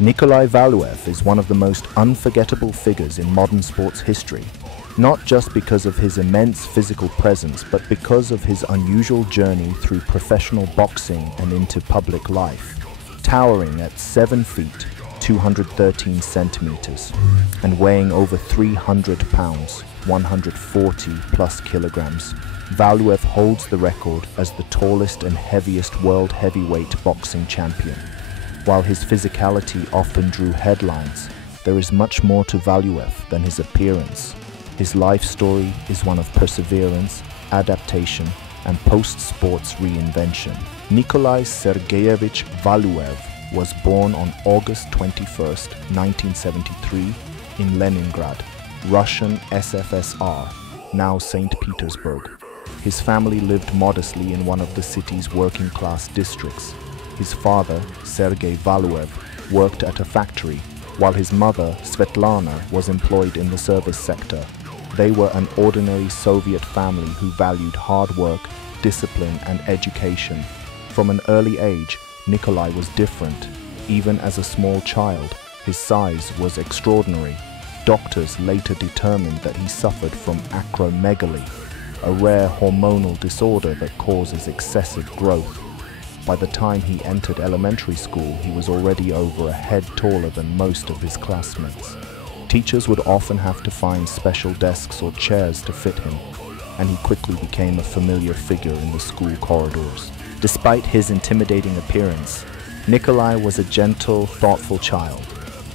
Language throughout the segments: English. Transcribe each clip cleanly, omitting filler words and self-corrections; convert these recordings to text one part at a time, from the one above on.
Nikolai Valuev is one of the most unforgettable figures in modern sports history, not just because of his immense physical presence, but because of his unusual journey through professional boxing and into public life. Towering at 7 feet, 213 centimeters, and weighing over 300 pounds, 140 plus kilograms, Valuev holds the record as the tallest and heaviest world heavyweight boxing champion. While his physicality often drew headlines, there is much more to Valuev than his appearance. His life story is one of perseverance, adaptation, and post-sports reinvention. Nikolai Sergeyevich Valuev was born on August 21, 1973, in Leningrad, Russian SFSR, now St. Petersburg. His family lived modestly in one of the city's working-class districts. His father, Sergei Valuev, worked at a factory, while his mother, Svetlana, was employed in the service sector. They were an ordinary Soviet family who valued hard work, discipline, and education. From an early age, Nikolai was different. Even as a small child, his size was extraordinary. Doctors later determined that he suffered from acromegaly, a rare hormonal disorder that causes excessive growth. By the time he entered elementary school, he was already over a head taller than most of his classmates. Teachers would often have to find special desks or chairs to fit him, and he quickly became a familiar figure in the school corridors. Despite his intimidating appearance, Nikolai was a gentle, thoughtful child.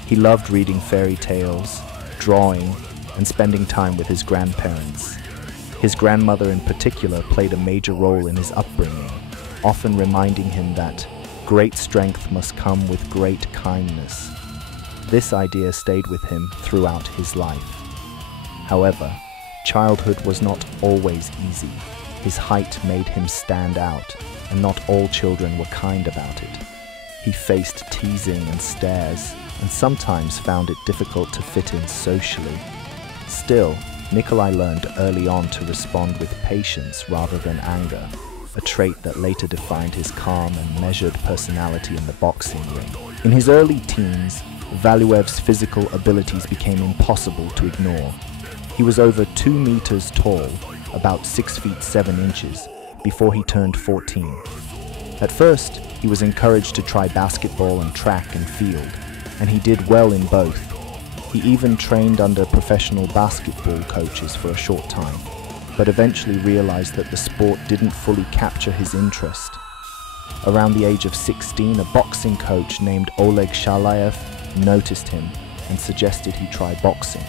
He loved reading fairy tales, drawing, and spending time with his grandparents. His grandmother in particular played a major role in his upbringing, often reminding him that great strength must come with great kindness. This idea stayed with him throughout his life. However, childhood was not always easy. His height made him stand out, and not all children were kind about it. He faced teasing and stares, and sometimes found it difficult to fit in socially. Still, Nikolai learned early on to respond with patience rather than anger, a trait that later defined his calm and measured personality in the boxing ring. In his early teens, Valuev's physical abilities became impossible to ignore. He was over 2 meters tall, about 6 feet 7 inches, before he turned 14. At first, he was encouraged to try basketball and track and field, and he did well in both. He even trained under professional basketball coaches for a short time, but eventually realized that the sport didn't fully capture his interest. Around the age of 16, a boxing coach named Oleg Shalayev noticed him and suggested he try boxing.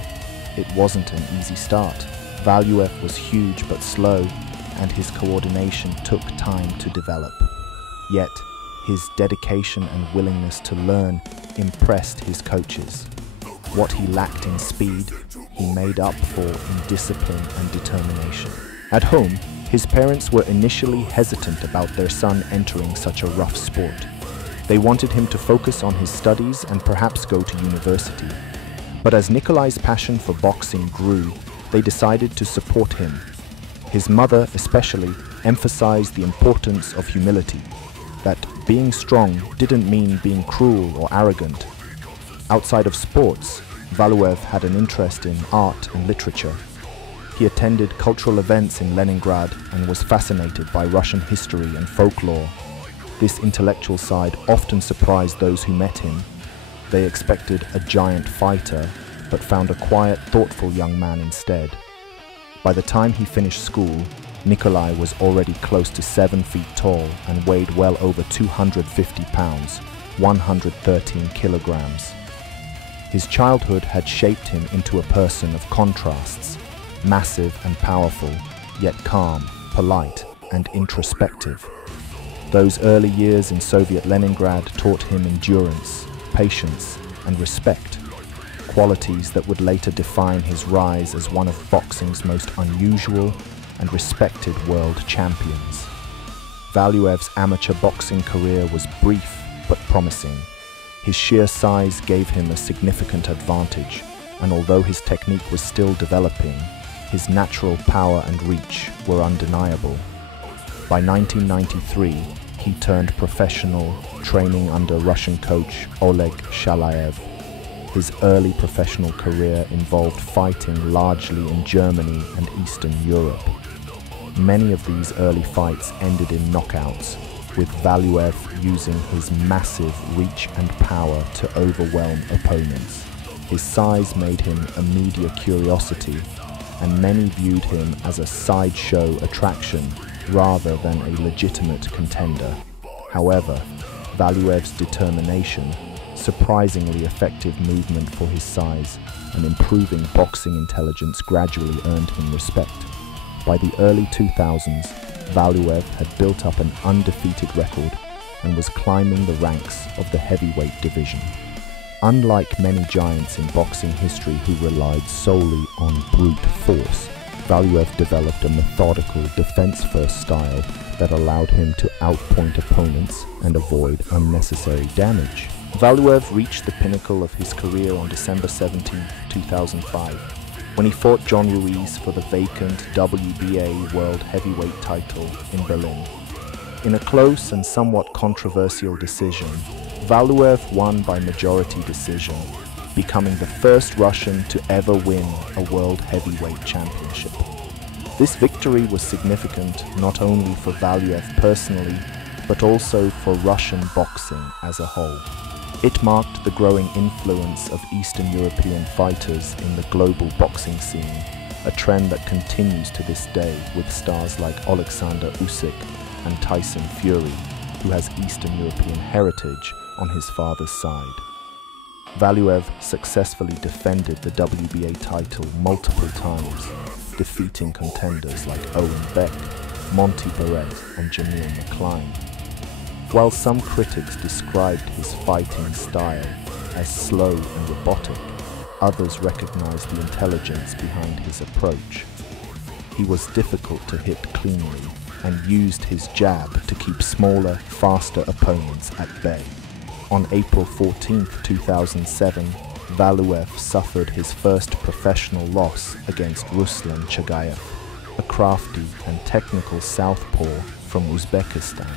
It wasn't an easy start. Valuev was huge but slow, and his coordination took time to develop. Yet, his dedication and willingness to learn impressed his coaches. What he lacked in speed, he made up for in discipline and determination. At home, his parents were initially hesitant about their son entering such a rough sport. They wanted him to focus on his studies and perhaps go to university. But as Nikolai's passion for boxing grew, they decided to support him. His mother especially emphasized the importance of humility, that being strong didn't mean being cruel or arrogant. Outside of sports, Valuev had an interest in art and literature. He attended cultural events in Leningrad and was fascinated by Russian history and folklore. This intellectual side often surprised those who met him. They expected a giant fighter, but found a quiet, thoughtful young man instead. By the time he finished school, Nikolai was already close to 7 feet tall and weighed well over 250 pounds, 113 kilograms. His childhood had shaped him into a person of contrasts, massive and powerful, yet calm, polite, and introspective. Those early years in Soviet Leningrad taught him endurance, patience, and respect, qualities that would later define his rise as one of boxing's most unusual and respected world champions. Valuev's amateur boxing career was brief but promising. His sheer size gave him a significant advantage, and although his technique was still developing, his natural power and reach were undeniable. By 1993, he turned professional, training under Russian coach Oleg Shalaev. His early professional career involved fighting largely in Germany and Eastern Europe. Many of these early fights ended in knockouts, with Valuev using his massive reach and power to overwhelm opponents. His size made him a media curiosity, and many viewed him as a sideshow attraction rather than a legitimate contender. However, Valuev's determination, surprisingly effective movement for his size, and improving boxing intelligence gradually earned him respect. By the early 2000s, Valuev had built up an undefeated record and was climbing the ranks of the heavyweight division. Unlike many giants in boxing history who relied solely on brute force, Valuev developed a methodical defense-first style that allowed him to outpoint opponents and avoid unnecessary damage. Valuev reached the pinnacle of his career on December 17, 2005, when he fought John Ruiz for the vacant WBA World Heavyweight title in Berlin. In a close and somewhat controversial decision, Valuev won by majority decision, becoming the first Russian to ever win a World Heavyweight Championship. This victory was significant not only for Valuev personally, but also for Russian boxing as a whole. It marked the growing influence of Eastern European fighters in the global boxing scene, a trend that continues to this day with stars like Alexander Usyk and Tyson Fury, who has Eastern European heritage on his father's side. Valuev successfully defended the WBA title multiple times, defeating contenders like Owen Beck, Monty Barrett, and Jamil McCline. While some critics described his fighting style as slow and robotic, others recognized the intelligence behind his approach. He was difficult to hit cleanly and used his jab to keep smaller, faster opponents at bay. On April 14, 2007, Valuev suffered his first professional loss against Ruslan Chagayev, a crafty and technical southpaw from Uzbekistan.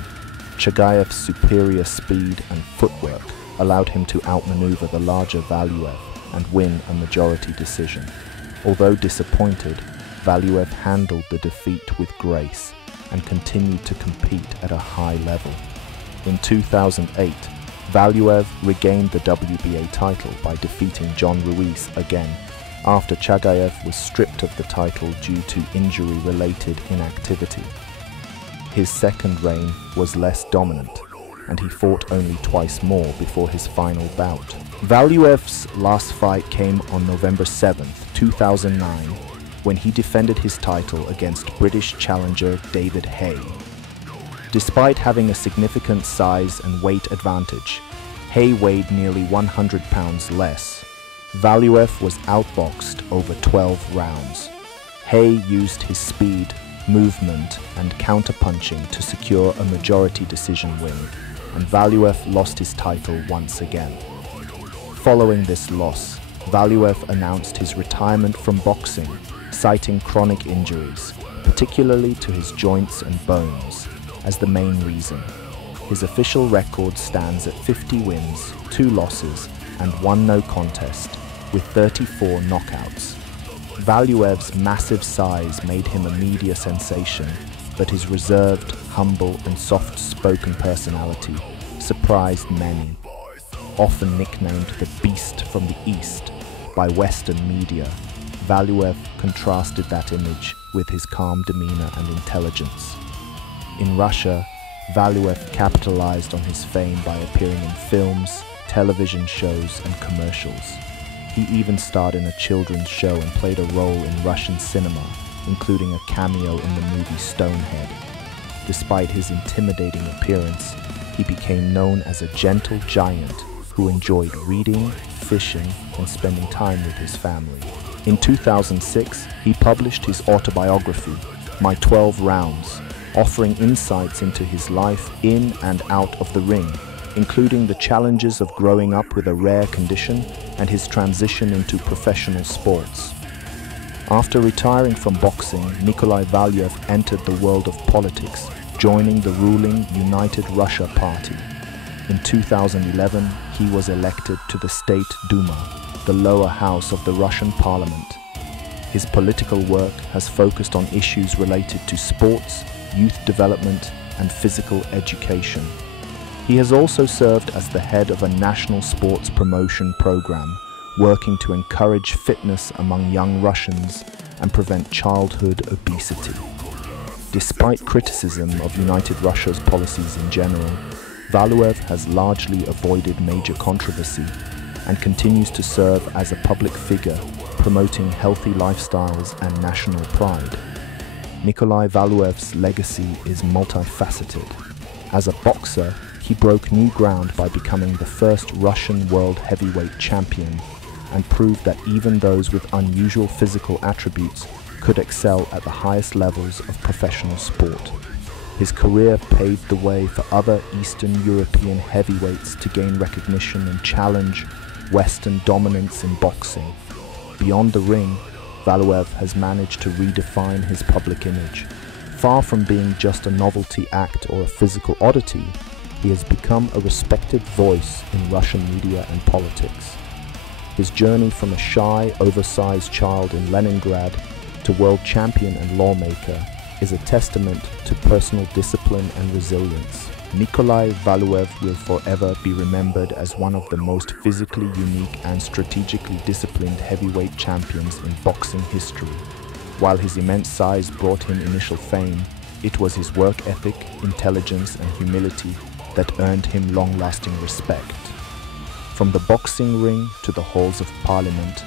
Chagayev's superior speed and footwork allowed him to outmaneuver the larger Valuev and win a majority decision. Although disappointed, Valuev handled the defeat with grace and continued to compete at a high level. In 2008, Valuev regained the WBA title by defeating John Ruiz again, after Chagayev was stripped of the title due to injury-related inactivity. His second reign was less dominant, and he fought only twice more before his final bout. Valuev's last fight came on November 7, 2009, when he defended his title against British challenger David Haye. Despite having a significant size and weight advantage, Haye weighed nearly 100 pounds less. Valuev was outboxed over 12 rounds. Haye used his speed, movement, and counterpunching to secure a majority decision win, and Valuev lost his title once again. Following this loss, Valuev announced his retirement from boxing, citing chronic injuries, particularly to his joints and bones, as the main reason. His official record stands at 50 wins, 2 losses, and 1 no contest, with 34 knockouts. Valuev's massive size made him a media sensation, but his reserved, humble, and soft-spoken personality surprised many. Often nicknamed the Beast from the East by Western media, Valuev contrasted that image with his calm demeanor and intelligence. In Russia, Valuev capitalized on his fame by appearing in films, television shows, and commercials. He even starred in a children's show and played a role in Russian cinema, including a cameo in the movie Stonehead. Despite his intimidating appearance, he became known as a gentle giant who enjoyed reading, fishing, and spending time with his family. In 2006, he published his autobiography, My 12 Rounds, offering insights into his life in and out of the ring, including the challenges of growing up with a rare condition and his transition into professional sports. After retiring from boxing, Nikolai Valuev entered the world of politics, joining the ruling United Russia Party. In 2011, he was elected to the State Duma, the lower house of the Russian parliament. His political work has focused on issues related to sports, youth development, and physical education. He has also served as the head of a national sports promotion program, working to encourage fitness among young Russians and prevent childhood obesity. Despite criticism of United Russia's policies in general, Valuev has largely avoided major controversy and continues to serve as a public figure, promoting healthy lifestyles and national pride. Nikolai Valuev's legacy is multifaceted. As a boxer, he broke new ground by becoming the first Russian world heavyweight champion and proved that even those with unusual physical attributes could excel at the highest levels of professional sport. His career paved the way for other Eastern European heavyweights to gain recognition and challenge Western dominance in boxing. Beyond the ring, Valuev has managed to redefine his public image. Far from being just a novelty act or a physical oddity, he has become a respected voice in Russian media and politics. His journey from a shy, oversized child in Leningrad to world champion and lawmaker is a testament to personal discipline and resilience. Nikolai Valuev will forever be remembered as one of the most physically unique and strategically disciplined heavyweight champions in boxing history. While his immense size brought him initial fame, it was his work ethic, intelligence, and humility that earned him long-lasting respect. From the boxing ring to the halls of parliament,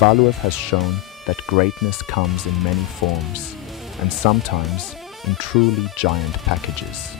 Valuev has shown that greatness comes in many forms, and sometimes in truly giant packages.